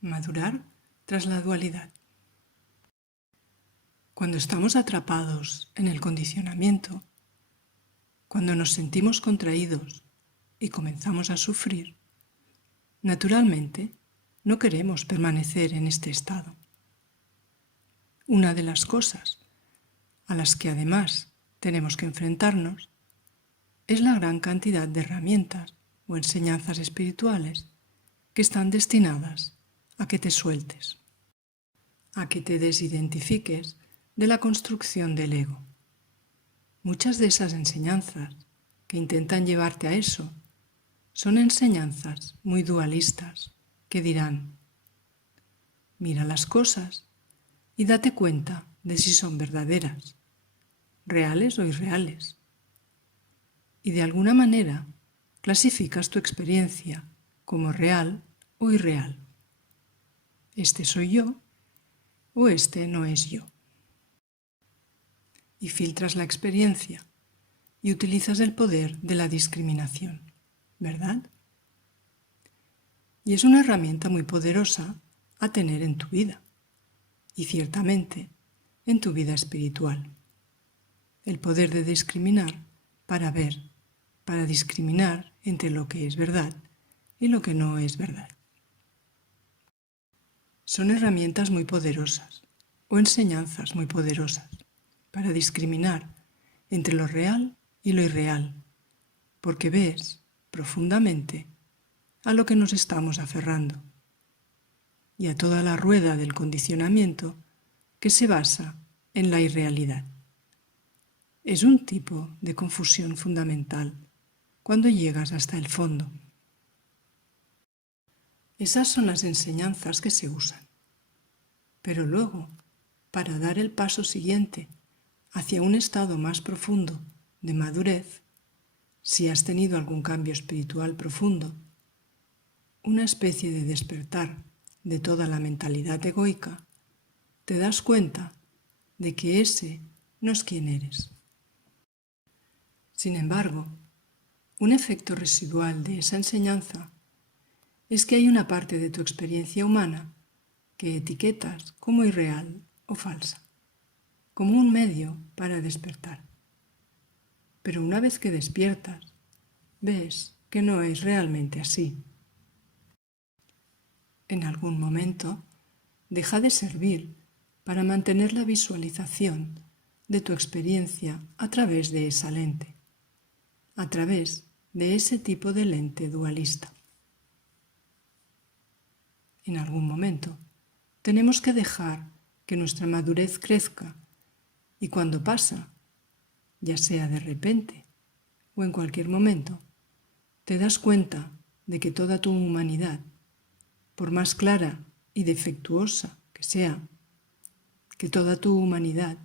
Madurar tras la dualidad. Cuando estamos atrapados en el condicionamiento, cuando nos sentimos contraídos y comenzamos a sufrir, naturalmente no queremos permanecer en este estado. Una de las cosas a las que además tenemos que enfrentarnos es la gran cantidad de herramientas o enseñanzas espirituales que están destinadas a que te sueltes, a que te desidentifiques de la construcción del ego. Muchas de esas enseñanzas que intentan llevarte a eso son enseñanzas muy dualistas que dirán: mira las cosas y date cuenta de si son verdaderas, reales o irreales. Y de alguna manera clasificas tu experiencia como real o irreal. Este soy yo o este no es yo. Y filtras la experiencia y utilizas el poder de la discriminación, ¿verdad? Y es una herramienta muy poderosa a tener en tu vida y ciertamente en tu vida espiritual. El poder de discriminar para ver, para discriminar entre lo que es verdad y lo que no es verdad. Son herramientas muy poderosas o enseñanzas muy poderosas para discriminar entre lo real y lo irreal, porque ves profundamente a lo que nos estamos aferrando y a toda la rueda del condicionamiento que se basa en la irrealidad. Es un tipo de confusión fundamental cuando llegas hasta el fondo. Esas son las enseñanzas que se usan. Pero luego, para dar el paso siguiente hacia un estado más profundo de madurez, si has tenido algún cambio espiritual profundo, una especie de despertar de toda la mentalidad egoica, te das cuenta de que ese no es quien eres. Sin embargo, un efecto residual de esa enseñanza es que hay una parte de tu experiencia humana que etiquetas como irreal o falsa, como un medio para despertar. Pero una vez que despiertas, ves que no es realmente así. En algún momento, deja de servir para mantener la visualización de tu experiencia a través de esa lente, a través de ese tipo de lente dualista. En algún momento, tenemos que dejar que nuestra madurez crezca y cuando pasa, ya sea de repente o en cualquier momento, te das cuenta de que toda tu humanidad, por más clara y defectuosa que sea, que toda tu humanidad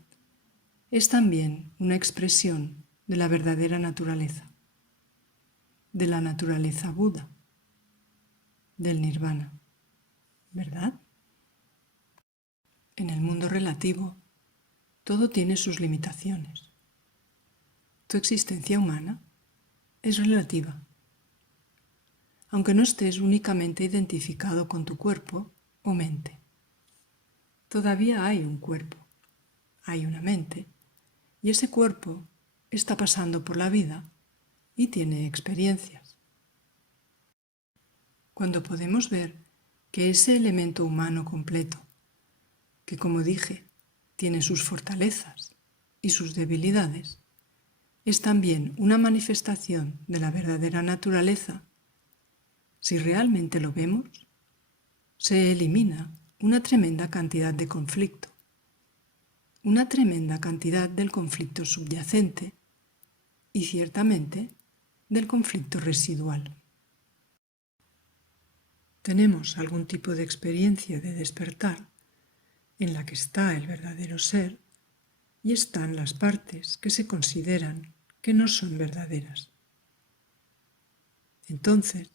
es también una expresión de la verdadera naturaleza, de la naturaleza Buda, del Nirvana, ¿verdad? En el mundo relativo, todo tiene sus limitaciones. Tu existencia humana es relativa. Aunque no estés únicamente identificado con tu cuerpo o mente. Todavía hay un cuerpo, hay una mente, y ese cuerpo está pasando por la vida y tiene experiencias. Cuando podemos ver que ese elemento humano completo, que como dije, tiene sus fortalezas y sus debilidades, es también una manifestación de la verdadera naturaleza, si realmente lo vemos, se elimina una tremenda cantidad de conflicto, una tremenda cantidad del conflicto subyacente y ciertamente del conflicto residual. Tenemos algún tipo de experiencia de despertar en la que está el verdadero ser y están las partes que se consideran que no son verdaderas. Entonces,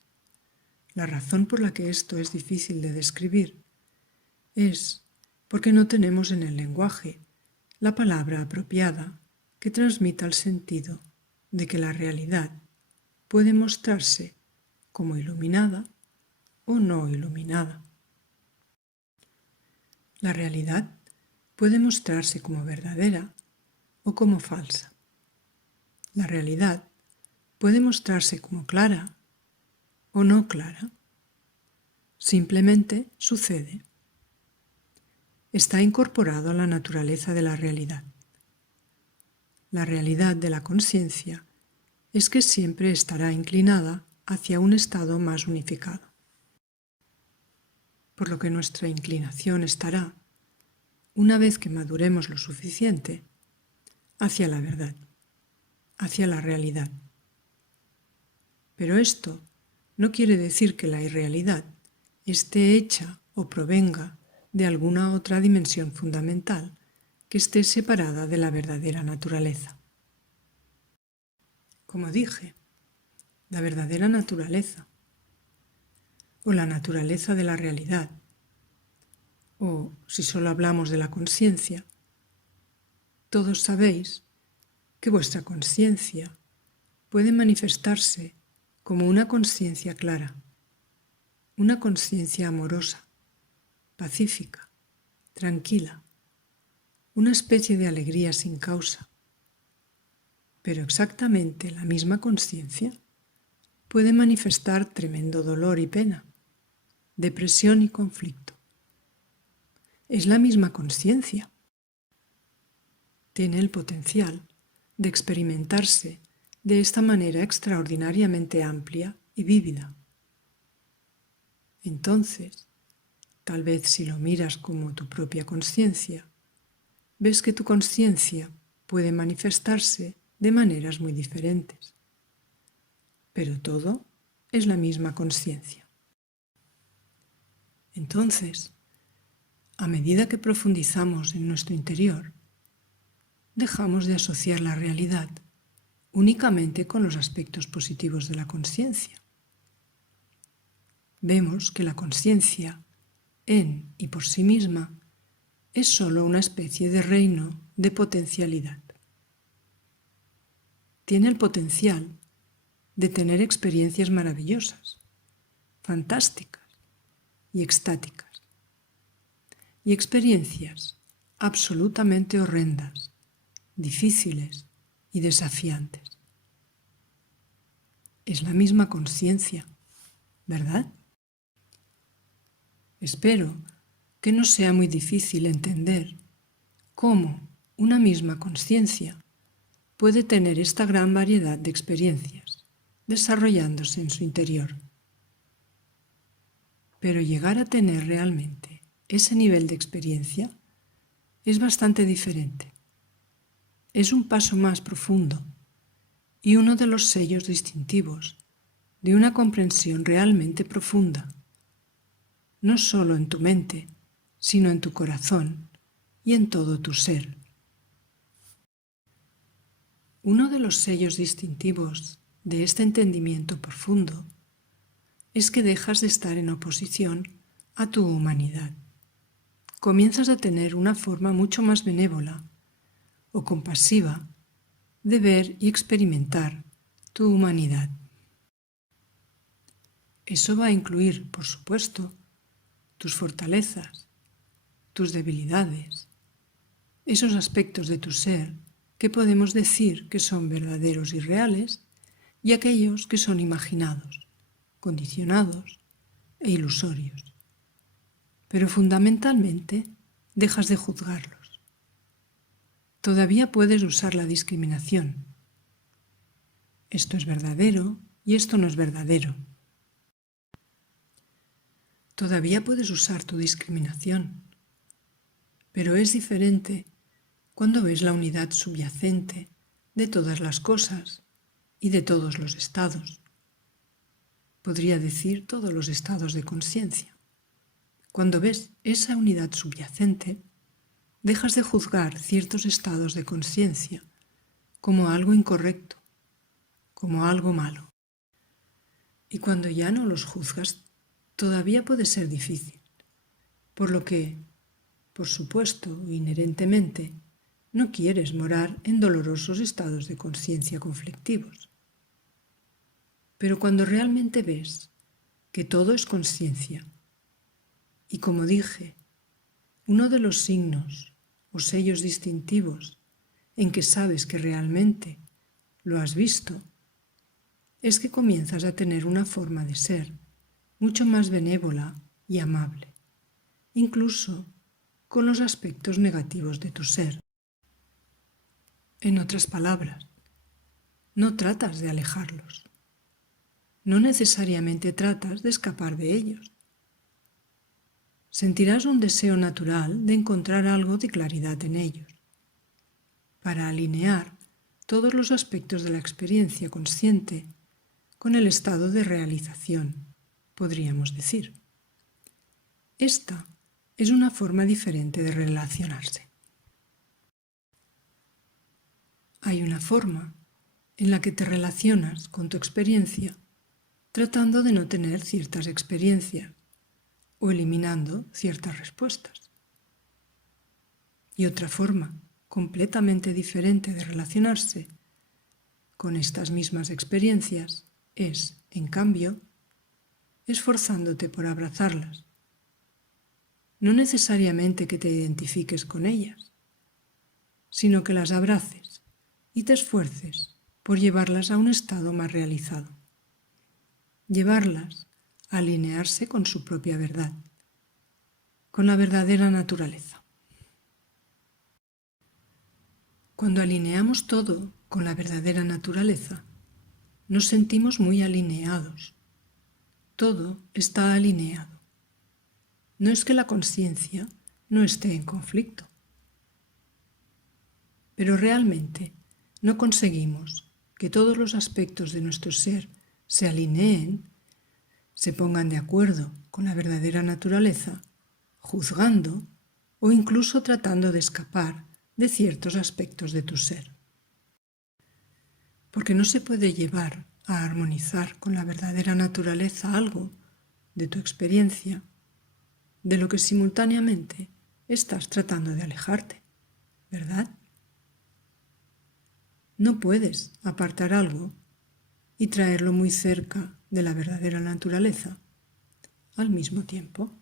la razón por la que esto es difícil de describir es porque no tenemos en el lenguaje la palabra apropiada que transmita el sentido de que la realidad puede mostrarse como iluminada o no iluminada. La realidad puede mostrarse como verdadera o como falsa. La realidad puede mostrarse como clara o no clara. Simplemente sucede. Está incorporado a la naturaleza de la realidad. La realidad de la conciencia es que siempre estará inclinada hacia un estado más unificado. Por lo que nuestra inclinación estará, una vez que maduremos lo suficiente, hacia la verdad, hacia la realidad. Pero esto no quiere decir que la irrealidad esté hecha o provenga de alguna otra dimensión fundamental que esté separada de la verdadera naturaleza. Como dije, la verdadera naturaleza, o la naturaleza de la realidad, o si solo hablamos de la conciencia, todos sabéis que vuestra conciencia puede manifestarse como una conciencia clara, una conciencia amorosa, pacífica, tranquila, una especie de alegría sin causa. Pero exactamente la misma conciencia puede manifestar tremendo dolor y pena, depresión y conflicto. Es la misma conciencia. Tiene el potencial de experimentarse de esta manera extraordinariamente amplia y vívida. Entonces, tal vez si lo miras como tu propia conciencia, ves que tu conciencia puede manifestarse de maneras muy diferentes. Pero todo es la misma conciencia. Entonces, a medida que profundizamos en nuestro interior, dejamos de asociar la realidad únicamente con los aspectos positivos de la conciencia. Vemos que la conciencia, en y por sí misma, es sólo una especie de reino de potencialidad. Tiene el potencial de tener experiencias maravillosas, fantásticas y extáticas, y experiencias absolutamente horrendas, difíciles y desafiantes. Es la misma conciencia, ¿verdad? Espero que no sea muy difícil entender cómo una misma conciencia puede tener esta gran variedad de experiencias desarrollándose en su interior. Pero llegar a tener realmente ese nivel de experiencia es bastante diferente. Es un paso más profundo y uno de los sellos distintivos de una comprensión realmente profunda, no solo en tu mente, sino en tu corazón y en todo tu ser. Uno de los sellos distintivos de este entendimiento profundo es que dejas de estar en oposición a tu humanidad. Comienzas a tener una forma mucho más benévola o compasiva de ver y experimentar tu humanidad. Eso va a incluir, por supuesto, tus fortalezas, tus debilidades, esos aspectos de tu ser que podemos decir que son verdaderos y reales y aquellos que son imaginados, condicionados e ilusorios. Pero fundamentalmente dejas de juzgarlos. Todavía puedes usar la discriminación. Esto es verdadero y esto no es verdadero. Todavía puedes usar tu discriminación, pero es diferente cuando ves la unidad subyacente de todas las cosas y de todos los estados. Podría decir todos los estados de conciencia. Cuando ves esa unidad subyacente, dejas de juzgar ciertos estados de conciencia como algo incorrecto, como algo malo. Y cuando ya no los juzgas, todavía puede ser difícil, por lo que, por supuesto, inherentemente, no quieres morar en dolorosos estados de conciencia conflictivos. Pero cuando realmente ves que todo es conciencia, y como dije, Uno de los signos o sellos distintivos en que sabes que realmente lo has visto es que comienzas a tener una forma de ser mucho más benévola y amable, incluso con los aspectos negativos de tu ser. En otras palabras, no tratas de alejarlos, no necesariamente tratas de escapar de ellos. Sentirás un deseo natural de encontrar algo de claridad en ellos, para alinear todos los aspectos de la experiencia consciente con el estado de realización, podríamos decir. Esta es una forma diferente de relacionarse. Hay una forma en la que te relacionas con tu experiencia tratando de no tener ciertas experiencias o eliminando ciertas respuestas. Y otra forma completamente diferente de relacionarse con estas mismas experiencias es, en cambio, esforzándote por abrazarlas. No necesariamente que te identifiques con ellas, sino que las abraces y te esfuerces por llevarlas a un estado más realizado. Llevarlas a alinearse con su propia verdad, con la verdadera naturaleza. Cuando alineamos todo con la verdadera naturaleza, nos sentimos muy alineados. Todo está alineado. No es que la conciencia no esté en conflicto, pero realmente no conseguimos que todos los aspectos de nuestro ser se alineen, se pongan de acuerdo con la verdadera naturaleza, juzgando o incluso tratando de escapar de ciertos aspectos de tu ser. Porque no se puede llevar a armonizar con la verdadera naturaleza algo de tu experiencia de lo que simultáneamente estás tratando de alejarte, ¿verdad? No puedes apartar algo y traerlo muy cerca de la verdadera naturaleza al mismo tiempo.